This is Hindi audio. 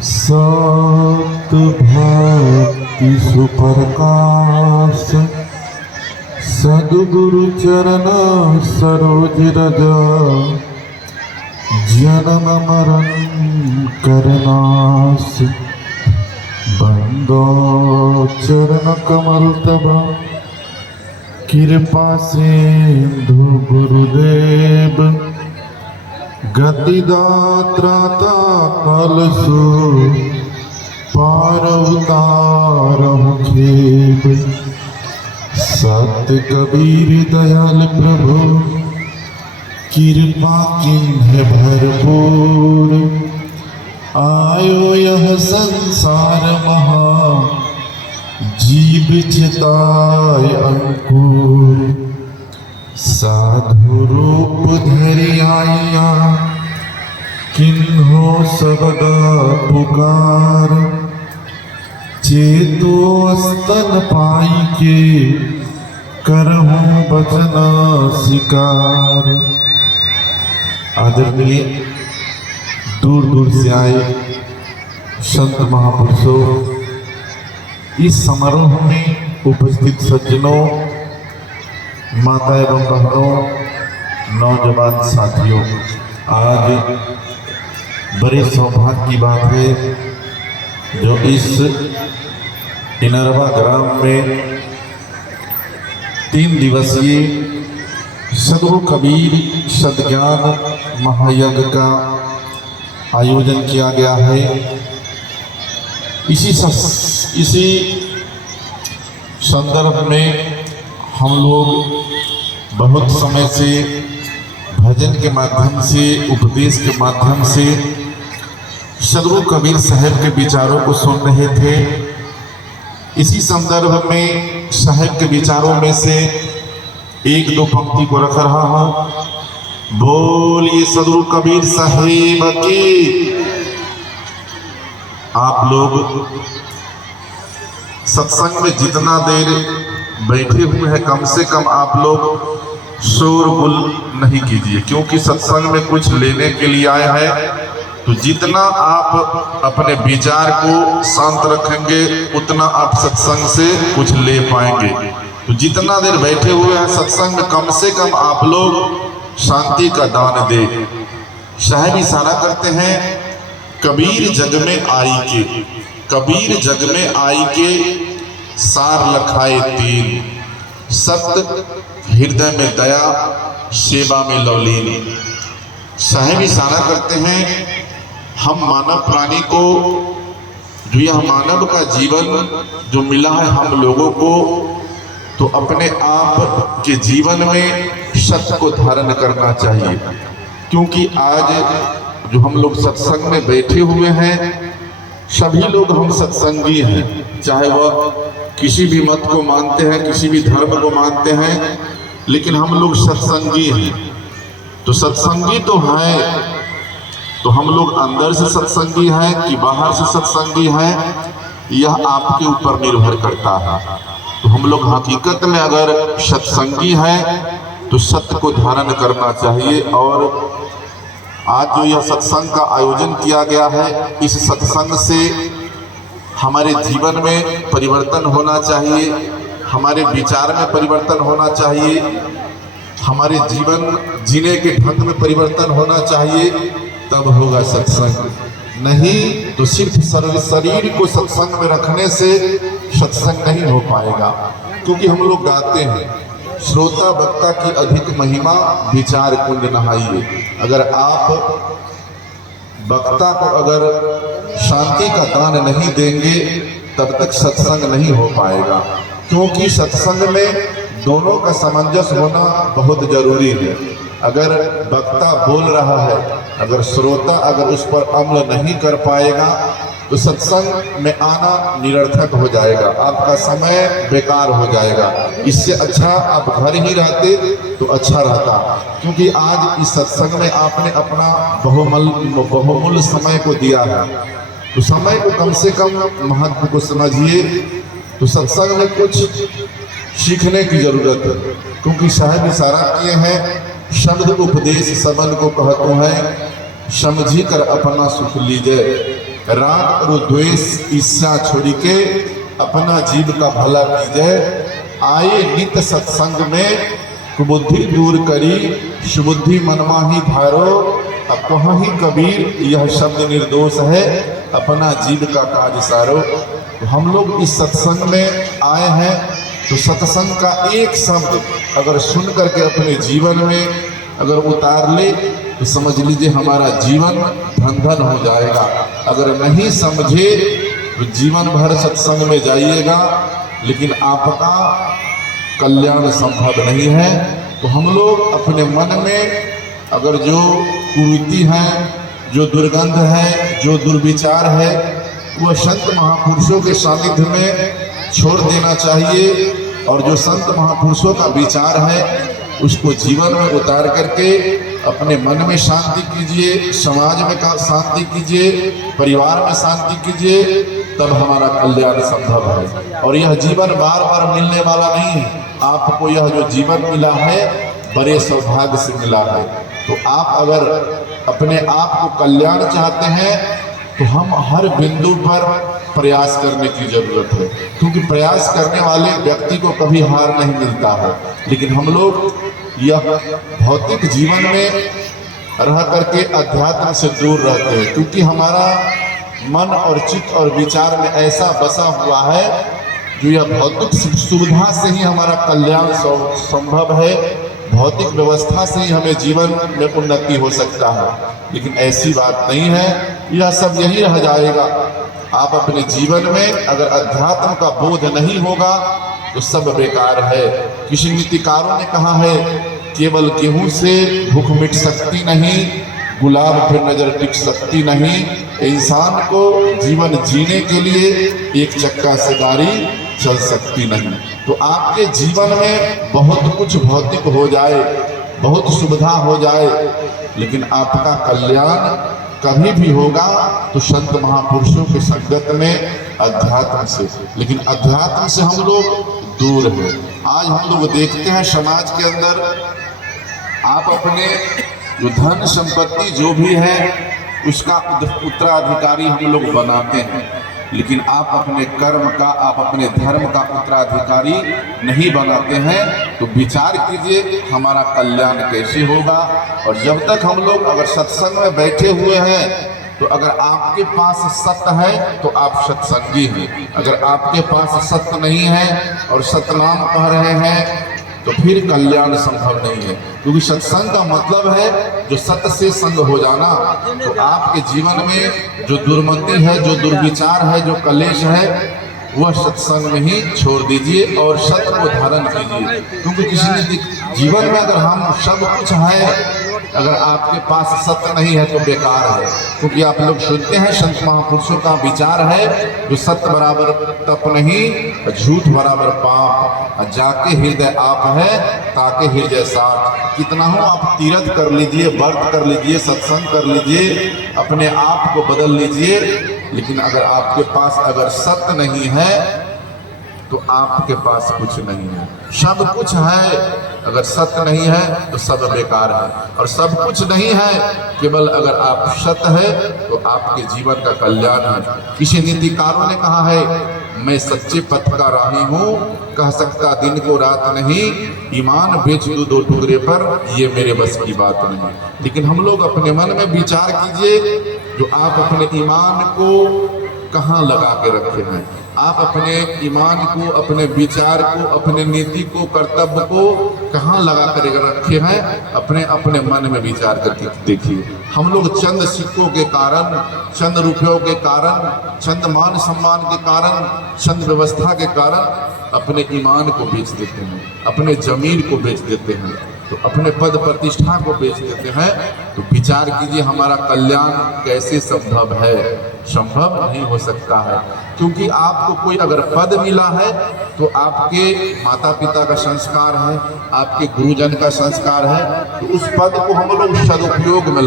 सत भक्ति सुप्रकाश सद्गुरु चरण सरोज रज जन्म मरण करनाश बंदो चरण कमल तब कृपा सिंधु गुरुदेव गतिदाता कलसु पार उतारहु खेब सत्य कबीर दयाल प्रभु कृपा किन्ह भरपूर आयो यह संसार महा जीव चिताय अंकुर साधु रूप धरि आया किन्हो सबदा पुकार चेतो स्तन पाई के करहूं बचना शिकार। आदरणीय दूर दूर से आए संत महापुरुषों, इस समारोह में उपस्थित सज्जनों, माता एवं बहनों, नौजवान साथियों, आज बड़े सौभाग्य की बात है जो इस इनरवा ग्राम में 3 दिवसीय सद्गुरु कबीर सद्ज्ञान महायज्ञ का आयोजन किया गया है। इसी संदर्भ में हम लोग बहुत समय से भजन के माध्यम से, उपदेश के माध्यम से सद्गुरु कबीर साहब के विचारों को सुन रहे थे। इसी संदर्भ में साहब के विचारों में से 1-2 पंक्ति को रख रहा हूं। बोलिए सद्गुरु कबीर साहेब की। आप लोग सत्संग में जितना देर बैठे हुए हैं, कम से कम आप लोग शोरगुल नहीं कीजिए, क्योंकि सत्संग में कुछ लेने के लिए आए हैं। तो जितना आप अपने विचार को शांत रखेंगे उतना आप सत्संग से कुछ ले पाएंगे। तो जितना देर बैठे हुए हैं सत्संग में, कम से कम आप लोग शांति का दान दे। साहब इशारा करते हैं, कबीर जग में आई के, कबीर जग में आई के सार लखाए 3, सत्य हृदय में दया, सेवा में लवलीन। साहब इशारा करते हैं, हम मानव प्राणी को, जो यह मानव का जीवन जो मिला है हम लोगों को, तो अपने आप के जीवन में सत्य को धारण करना चाहिए। क्योंकि आज जो हम लोग सत्संग में बैठे हुए हैं, सभी लोग हम सत्संगी हैं, चाहे वह किसी भी मत को मानते हैं, किसी भी धर्म को मानते हैं, लेकिन हम लोग सत्संगी हैं। तो सत्संगी तो है, तो हम लोग अंदर से सत्संगी हैं कि बाहर से सत्संगी हैं, यह आपके ऊपर निर्भर करता है। तो हम लोग हकीकत में अगर सत्संगी हैं तो सत्य को धारण करना चाहिए। और आज जो यह सत्संग का आयोजन किया गया है, इस सत्संग से हमारे जीवन में परिवर्तन होना चाहिए, हमारे विचार में परिवर्तन होना चाहिए, हमारे जीवन जीने के ढंग में परिवर्तन होना चाहिए, तब होगा सत्संग। नहीं तो सिर्फ शरीर को सत्संग में रखने से सत्संग नहीं हो पाएगा। क्योंकि हम लोग गाते हैं, श्रोता वक्ता की अधिक महिमा विचार कुंज नहाइए। अगर आप वक्ता को अगर शांति का दान नहीं देंगे तब तक सत्संग नहीं हो पाएगा। क्योंकि सत्संग में दोनों का सामंजस्य होना बहुत जरूरी है। अगर वक्ता बोल रहा है, अगर श्रोता अगर उस पर अमल नहीं कर पाएगा तो सत्संग में आना निरर्थक हो जाएगा, आपका समय बेकार हो जाएगा। इससे अच्छा आप घर ही रहते तो अच्छा रहता। क्योंकि आज इस सत्संग में आपने अपना बहुमूल्य समय को दिया है, तो समय को कम से कम महत्व को समझिए। तो सत्संग में कुछ सीखने की जरूरत है, क्योंकि साहब इशारा किए हैं, शब्द उपदेश सबन को कहते हैं, समझी कर अपना सुख लीजिए। राग और द्वेष ईर्ष्या छोड़ के अपना जीव का भला कीजिए। आए नित सत्संग में कुबुद्धि दूर करी, सुबुद्धि मनमा ही धारो। अब कहीं कबीर यह शब्द निर्दोष है, अपना जीव का काज सारो। तो हम लोग इस सत्संग में आए हैं, तो सत्संग का एक शब्द अगर सुन करके अपने जीवन में अगर उतार ले तो समझ लीजिए हमारा जीवन धन धन हो जाएगा। अगर नहीं समझे तो जीवन भर सत्संग में जाइएगा लेकिन आपका कल्याण संभव नहीं है। तो हम लोग अपने मन में अगर जो कुरीति है, जो दुर्गंध है, जो दुर्विचार है, वह संत महापुरुषों के सानिध्य में छोड़ देना चाहिए। और जो संत महापुरुषों का विचार है उसको जीवन में उतार करके अपने मन में शांति कीजिए, समाज में शांति कीजिए, परिवार में शांति कीजिए, तब हमारा कल्याण संभव है। और यह जीवन बार बार मिलने वाला नहीं है। आपको यह जो जीवन मिला है बड़े सौभाग्य से मिला है। तो आप अगर अपने आप को कल्याण चाहते हैं तो हम हर बिंदु पर प्रयास करने की जरूरत है, क्योंकि प्रयास करने वाले व्यक्ति को कभी हार नहीं मिलता है। लेकिन हम लोग यह भौतिक जीवन में रह करके अध्यात्म से दूर रहते हैं, क्योंकि हमारा मन और चित्त और विचार में ऐसा बसा हुआ है जो यह भौतिक सुविधा से ही हमारा कल्याण संभव है, भौतिक व्यवस्था से ही हमें जीवन में उन्नति हो सकता है। लेकिन ऐसी बात नहीं है, यह सब यही रह जाएगा। आप अपने जीवन में अगर अध्यात्म का बोध नहीं होगा तो सब बेकार है। किसी नीतिकारों ने कहा है, केवल गेहूं से भूख मिट सकती नहीं, गुलाब पे नजर टिक सकती नहीं। इंसान को जीवन जीने के लिए एक चक्का से गाड़ी चल सकती नहीं। तो आपके जीवन में बहुत कुछ भौतिक हो जाए, बहुत सुविधा हो जाए, लेकिन आपका कल्याण कभी भी होगा तो संत महापुरुषों के संगत में, अध्यात्म से। लेकिन अध्यात्म से हम लोग दूर हैं। आज हम लोग देखते हैं समाज के अंदर आप अपने जो धन संपत्ति जो भी है उसका उत्तराधिकारी हम लोग बनाते हैं, लेकिन आप अपने कर्म का, आप अपने धर्म का उत्तराधिकारी नहीं बनाते हैं। तो विचार कीजिए हमारा कल्याण कैसे होगा। और जब तक हम लोग अगर सत्संग में बैठे हुए हैं तो अगर आपके पास सत्य है तो आप सत्संगी हैं। अगर आपके पास सत्य नहीं है और सतनाम कह रहे हैं तो फिर कल्याण संभव नहीं है, क्योंकि सत्संग का मतलब है जो सत्य से संग हो जाना। तो आपके जीवन में जो दुर्मति है, जो दुर्विचार है, जो कलेश है, वह सत्संग में ही छोड़ दीजिए और सत्य को धारण कीजिए। क्योंकि किसी जीवन में अगर हम सब कुछ है, अगर आपके पास सत्य नहीं है तो बेकार है। क्योंकि आप लोग सुनते हैं संत महापुरुषों का विचार है, जो सत्य बराबर तप नहीं, झूठ बराबर पाप, जाके हृदय आप है ताके हृदय साथ। कितना हो आप तीर्थ कर लीजिए, व्रत कर लीजिए, सत्संग कर लीजिए, अपने आप को बदल लीजिए, लेकिन अगर आपके पास अगर सत्य नहीं है तो आपके पास कुछ नहीं है। सब कुछ है, अगर सत्य नहीं है तो सब बेकार है। और सब कुछ नहीं है, केवल अगर आप सत्य है तो आपके जीवन का कल्याण है। किसी नीतिकारों ने कहा है, मैं सच्चे पथ का राही हूँ, कह सकता दिन को रात नहीं, ईमान बेच दूं 2 टुकड़े पर, ये मेरे बस की बात नहीं। लेकिन हम लोग अपने मन में विचार कीजिए, जो आप अपने ईमान को कहाँ लगा के रखे हैं। आप अपने ईमान को, अपने विचार को, अपने नीति को, कर्तव्य को कहाँ लगा कर रखे हैं, अपने अपने मन में विचार करके देखिए। हम लोग चंद सिक्कों के कारण, चंद रुपयों के कारण, चंद मान सम्मान के कारण, चंद व्यवस्था के कारण अपने ईमान को बेच देते हैं, अपने जमीन को बेच देते हैं, तो अपने पद प्रतिष्ठा को बेच देते हैं। तो विचार कीजिए हमारा कल्याण कैसे संभव है। संभव नहीं हो सकता है, क्योंकि आपको कोई अगर पद मिला है तो आपके माता पिता का संस्कार है, आपके गुरुजन का संस्कार है, तो उस पद को हम लोग सदुपयोग में